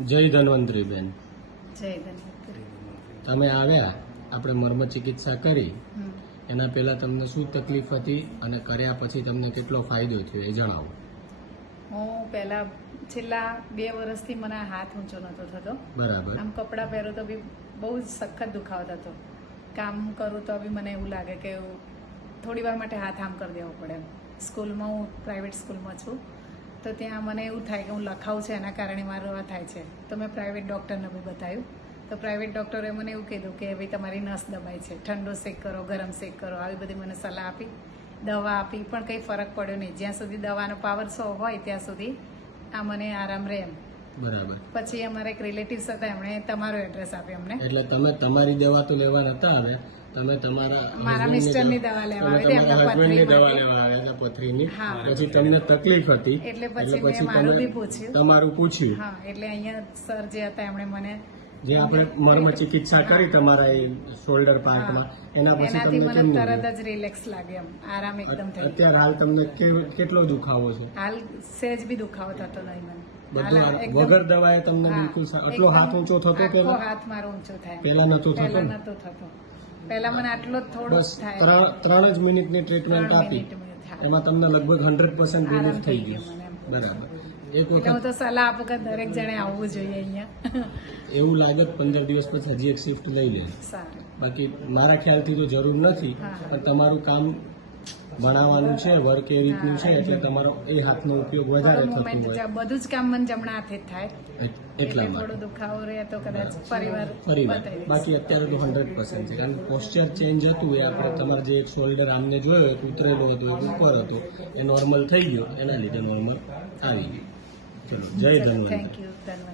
જય ધન્વંતરી બેન, જય ધન્વંતરી. તમે આવ્યા, આપણે મર્મ ચિકિત્સા કરી, હમ. એના પહેલા તમને શું તકલીફ હતી અને કર્યા પછી તમને કેટલો ફાયદો થયો એ જણાવો. હું પહેલા છેલ્લા 2 વર્ષથી મને આ હાથ ઊંચો નહોતો થતો. બરાબર. આમ કપડાં પહેરો તો બી બહુ જ સખત દુખાવો થતો. કામ કરું તો બી મને એવું લાગે કે થોડી વાર માટે હાથ આમ કરી દેવો પડે. સ્કૂલમાં હું પ્રાઇવેટ સ્કૂલમાં છું, તો ત્યાં મને એવું થાય કે હું લખાવું છે એના કારણે મારું આ થાય છે. તો મેં પ્રાઇવેટ ડૉક્ટરને બી બતાવ્યું, તો પ્રાઇવેટ ડૉક્ટરે મને એવું કીધું કે ભાઈ તમારી નસ દબાય છે, ઠંડો શેક કરો, ગરમ શેક કરો, આવી બધી મને સલાહ આપી, દવા આપી, પણ કંઈ ફરક પડ્યો નહીં. જ્યાં સુધી દવાનો પાવર 100 હોય ત્યાં સુધી આ મને આરામ રહે એમ. બરાબર. પછી અમારા એક રિલેટિવ્સ હતા, એમણે તમારો એડ્રેસ આપ્યો અમને. એટલે તમે તમારી દવા તો લેવા નતા આવ્યા, તમે તમારા મારા મિસ્ટરની દવા લેવા આવી હતી, એમના હસબન્ડની દવા પથરી લેવા આવ્યા હતા, પથરીની. હા. પછી તમને તકલીફ હતી, એટલે પછી મેં મારું બી પૂછ્યું. તમારું પૂછ્યું. હા, એટલે અહીંયા સર જે હતા એમણે મને જે આપણે મર્મ ચિકિત્સા કરી તમારા એ શોલ્ડર પાર્ટમાં, એના પછી એનાથી તમને મને કેવું તરત જ રિલેક્સ લાગે, એમ આરામ એકદમ થઈ ગયો. અત્યારે હાલ તમને કેટલો દુખાવો છે? હાલ સહેજ બી દુખાવો થતો નહીં મને. બધું હાલ એકદમ- વગર દવાએ તમને હા, બિલકુલ આટલો એકદમ હાથ ઊંચો થતો આખો પેલા? હાથ મારો ઊંચો થાય. પેલા નતો થતો પહેલા ને? નતો થતો. પહેલા મને આટલો જ થોડો બસ જ થાય. 3 જ મિનિટની ટ્રીટમેન્ટ 3 આપી, મિનિટ થાય. એમાં તમને લગભગ 100% આરામ રિલીફ થઈ થઈ ગયું. ગયો મને એમ. બરાબર. એક એટલે વખત હું તો સલાહ આપું કે દરેક જણે આવવું જોઈએ અહીંયા. એવું લાગે 15 દિવસ પછી હજી એક શિફ્ટ લઈ લે. સારું. બાકી મારા ખ્યાલથી તો જરૂર નથી, હા. પણ તમારું કામ ભણાવવાનું છે, વર્ક એ રીતનું છે, એટલે તમારો એ હાથનો ઉપયોગ વધારે થોડો થતો moment હોય બધું જ કામ મને જમણા હાથે જ થાય. એટલા એટલે માટે થોડો દુખાવો રહે તો કદાચ પરિવાર ફરી બતાવી દઈશ. બાકી અત્યારે તો 100% છે, કારણ કે પોસ્ચર ચેન્જ હતું એ આપણે તમારે જે એક શોલ્ડર આમને જોયો એક ઉતરેલો હતો એક ઉપર હતો, એ નોર્મલ થઈ ગયો, એના લીધે નોર્મલ આવી ગયું. ચલો, જય ધન્વંતરી. થેન્ક યુ ધન્યવાદ.